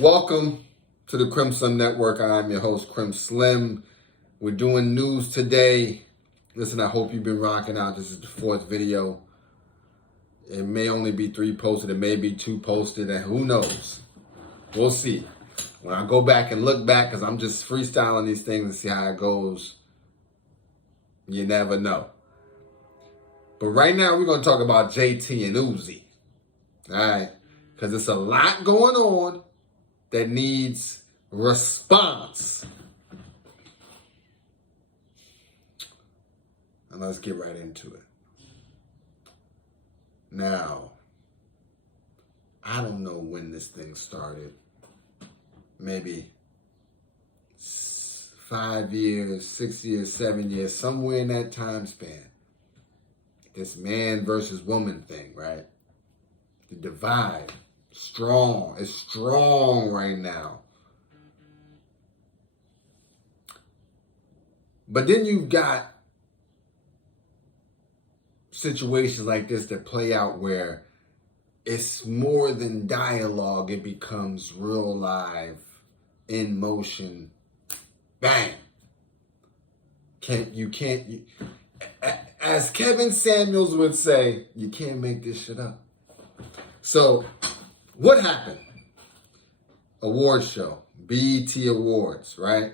Welcome to the Crimson Network. I'm your host, Crim Slim. We're doing news today. Listen, I hope you've been rocking out. This is the fourth video. It may only be 3 posted. It may be 2 posted. And who knows? We'll see. When I go back and look back, because I'm just freestyling these things and see how it goes, you never know. But right now, we're going to talk about JT and Uzi. All right? Because there's a lot going on that needs response. And let's get right into it. Now, I don't know when this thing started. Maybe 5 years, 6 years, 7 years, somewhere in that time span. This man versus woman thing, right? The divide. Strong. It's strong right now. But then you've got situations like this that play out where it's more than dialogue. It becomes real live, in motion. Bang. As Kevin Samuels would say, you can't make this shit up. So, what happened? Awards show, BET Awards, right?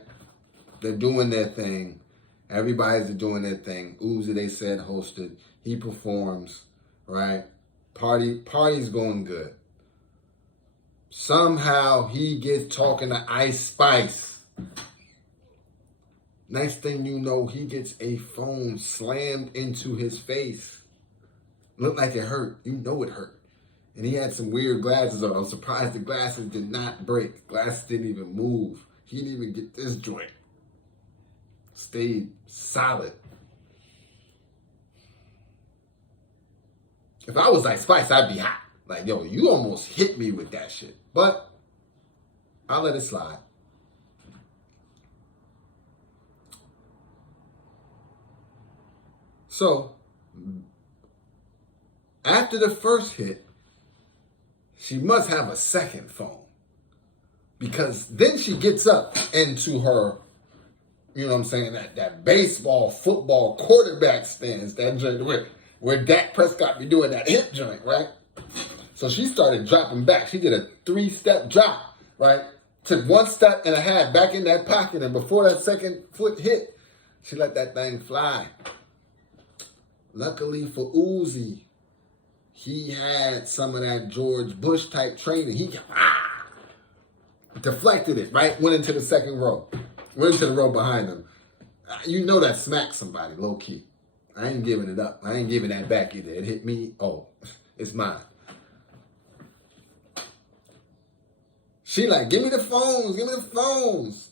They're doing their thing. Everybody's doing their thing. Uzi, they said, hosted. He performs, right? Party's going good. Somehow he gets talking to Ice Spice. Next thing you know, he gets a phone slammed into his face. Looked like it hurt. You know it hurt. And he had some weird glasses on. I'm surprised the glasses did not break. Glasses didn't even move. He didn't even get this joint. Stayed solid. If I was like Spice, I'd be hot. Like, yo, you almost hit me with that shit. But I'll let it slide. So, after the first hit, she must have a second phone. Because then she gets up into her, you know what I'm saying, that baseball, football, quarterback stance, that joint where Dak Prescott be doing that hip joint, right? So she started dropping back. She did a 3-step drop, right? Took 1 step and a half back in that pocket, and before that second foot hit, she let that thing fly. Luckily for Uzi, he had some of that George Bush type training. He deflected it, right? Went into the second row. Went into the row behind him. You know that smacked somebody, low key. I ain't giving it up. I ain't giving that back either. It hit me. Oh, it's mine. She like, give me the phones. Give me the phones.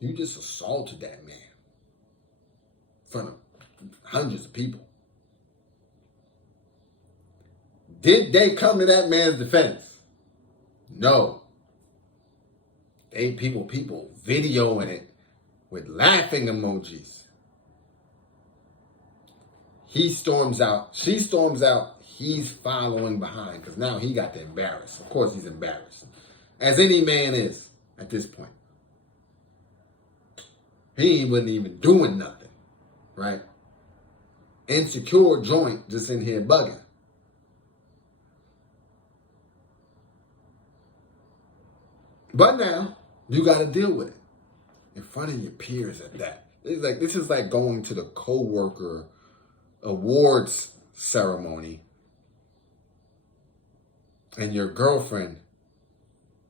You just assaulted that man in front of hundreds of people. Did they come to that man's defense? No. They people videoing it with laughing emojis. He storms out. She storms out. He's following behind because now he got to embarrass. Of course he's embarrassed. As any man is at this point. He wasn't even doing nothing. Right? Insecure joint just in here bugging. But now, you got to deal with it in front of your peers at that. This is like going to the coworker awards ceremony and your girlfriend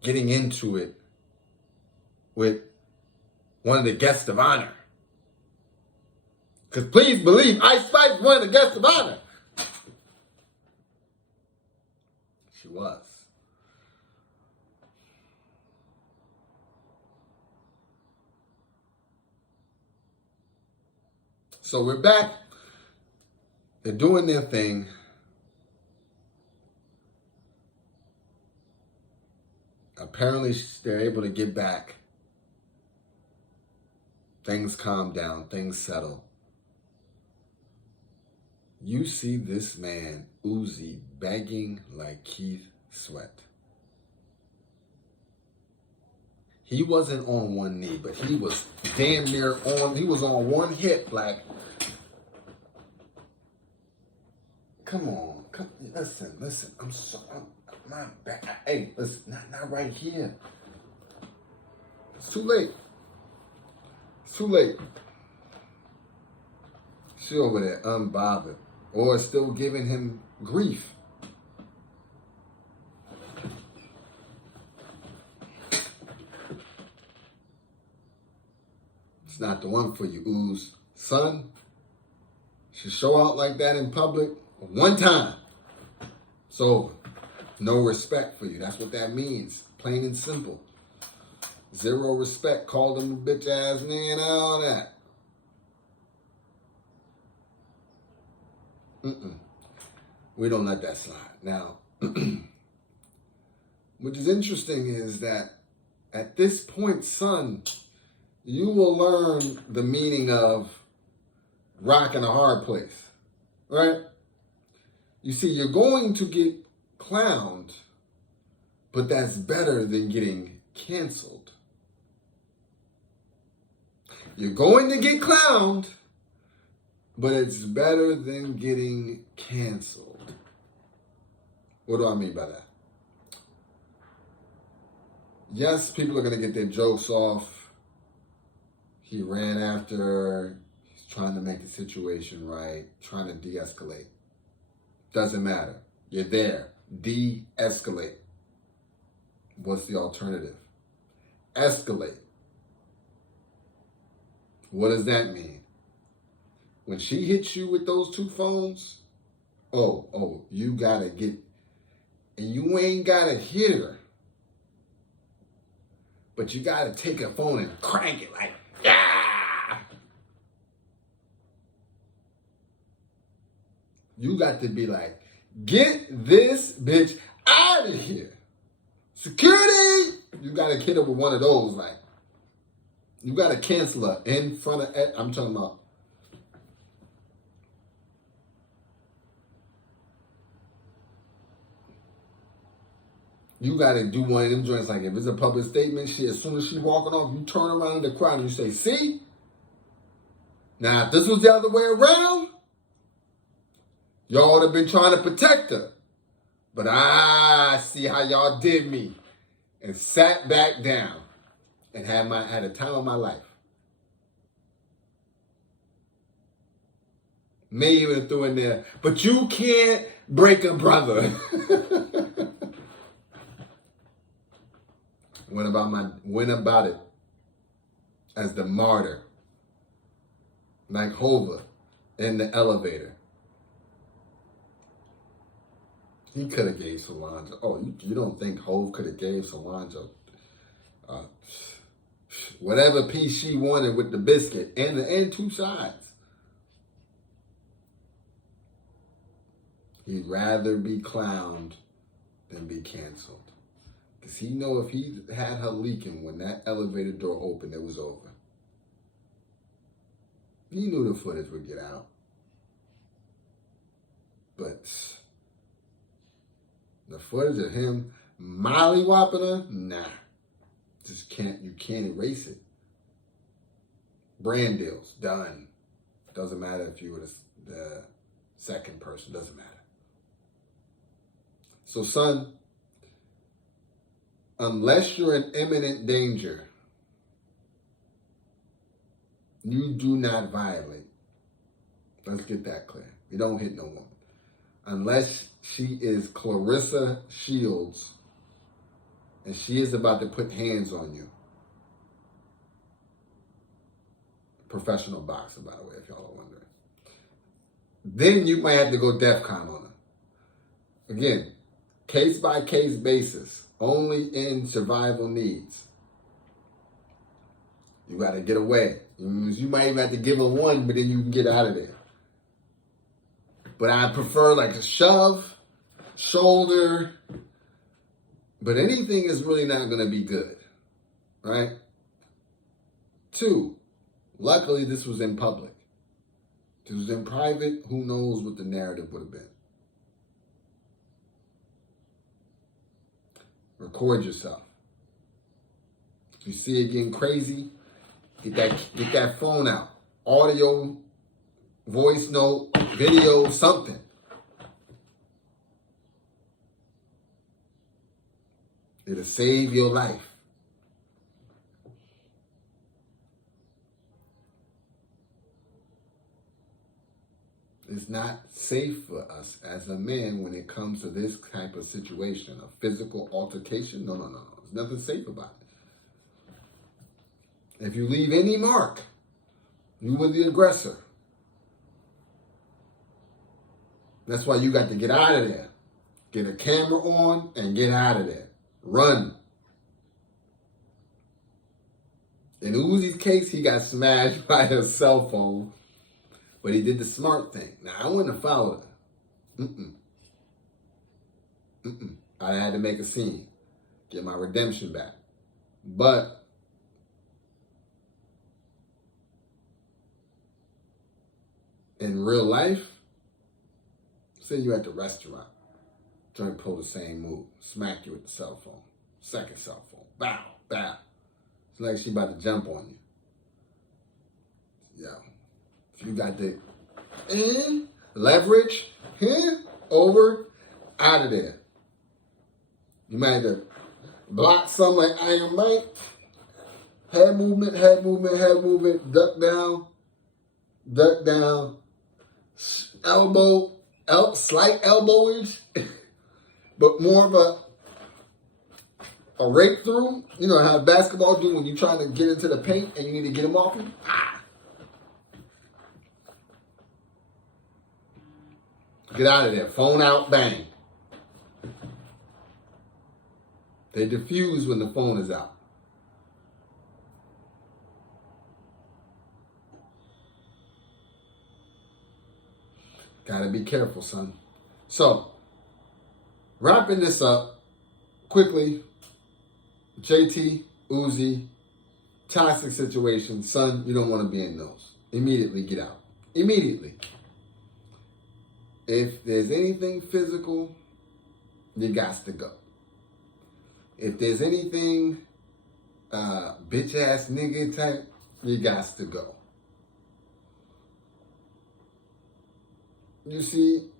getting into it with one of the guests of honor. Because please believe, Ice Spice was one of the guests of honor. She was. So we're back. They're doing their thing. Apparently, they're able to get back. Things calm down. Things settle. You see this man, Uzi, begging like Keith Sweat. He wasn't on one knee, but he was damn near on. He was on one hip, like. Come on, listen. I'm sorry. I'm not bad. Hey, listen, not right here. It's too late. It's too late. She over there unbothered, or still giving him grief. It's not the one for you, Ooze. Son, she show out like that in public one time. It's over. No respect for you. That's what that means. Plain and simple. Zero respect. Called him a bitch ass man, all that. We don't let that slide. Now, which is interesting is that at this point, son, you will learn the meaning of rock in a hard place, right? You see, you're going to get clowned, but that's better than getting canceled. You're going to get clowned, but it's better than getting canceled. What do I mean by that? Yes, people are going to get their jokes off. He ran after her. He's trying to make the situation right, trying to de-escalate. Doesn't matter. You're there. De-escalate. What's the alternative? Escalate. What does that mean? When she hits you with those two phones, you gotta get, and you ain't gotta hit her, but you gotta take her phone and crank it like, yeah! You got to be like, get this bitch out of here. Security! You gotta hit her with one of those, like, you gotta cancel her in front of, I'm talking about, you gotta do one of them joints, like if it's a public statement, shit, as soon as she walking off, you turn around in the crowd and you say, see? Now, if this was the other way around, y'all would have been trying to protect her. But I see how y'all did me. And sat back down and had a time of my life. May even threw in there, but you can't break a brother. Went about it as the martyr, like Hova in the elevator. He could have gave Solange. Oh, you don't think Hov could have gave Solange whatever piece she wanted with the biscuit and two sides? He'd rather be clowned than be canceled. Because he know if he had her leaking when that elevator door opened, it was over. He knew the footage would get out. But the footage of him molly-whopping her, nah. You can't erase it. Brand deals, done. Doesn't matter if you were the second person, doesn't matter. So, son, unless you're in imminent danger, you do not violate. Let's get that clear. You don't hit no woman. Unless she is Clarissa Shields and she is about to put hands on you. Professional boxer, by the way, if y'all are wondering. Then you might have to go DEFCON on her. Again, case-by-case basis, only in survival needs. You got to get away. You might even have to give her one, but then you can get out of there. But I prefer like a shove, shoulder, but anything is really not going to be good, right? 2, luckily this was in public. If it was in private, who knows what the narrative would have been. Record yourself. You see it getting crazy, get that phone out. Audio, voice note, video, something. It'll save your life. It's not safe for us as a man when it comes to this type of situation, a physical altercation. No. There's nothing safe about it. If you leave any mark, you were the aggressor. That's why you got to get out of there. Get a camera on and get out of there. Run. In Uzi's case, he got smashed by a cell phone, but he did the smart thing. Now, I wouldn't have followed her. I had to make a scene, get my redemption back. But in real life, say you're at the restaurant, trying to pull the same move, smack you with the cell phone, second cell phone, bow, bow. It's like she about to jump on you. Yo, if you got the leverage, over, out of there. You might have to block something like Iron Mike. Head movement, duck down, elbow, slight elbowage, but more of a rake through. You know how basketball do when you're trying to get into the paint and you need to get them off you? Get out of there. Phone out, bang. They diffuse when the phone is out. Gotta be careful, son. So, wrapping this up quickly, JT, Uzi, toxic situation. Son, you don't want to be in those. Immediately get out. Immediately. If there's anything physical, you got to go. If there's anything bitch ass nigga type, you got to go. You see,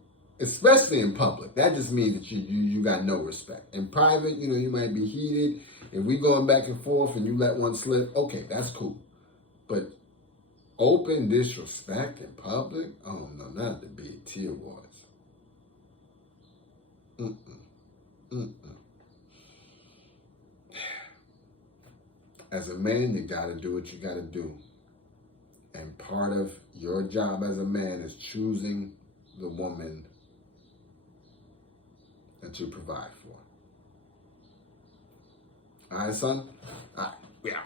especially in public, that just means that you got no respect. In private, you might be heated. If we going back and forth and you let one slip, okay, that's cool. But open disrespect in public? Oh no, not the BET Awards. As a man, you gotta do what you gotta do. And part of your job as a man is choosing the woman that you provide for. All right, son? All right, we out.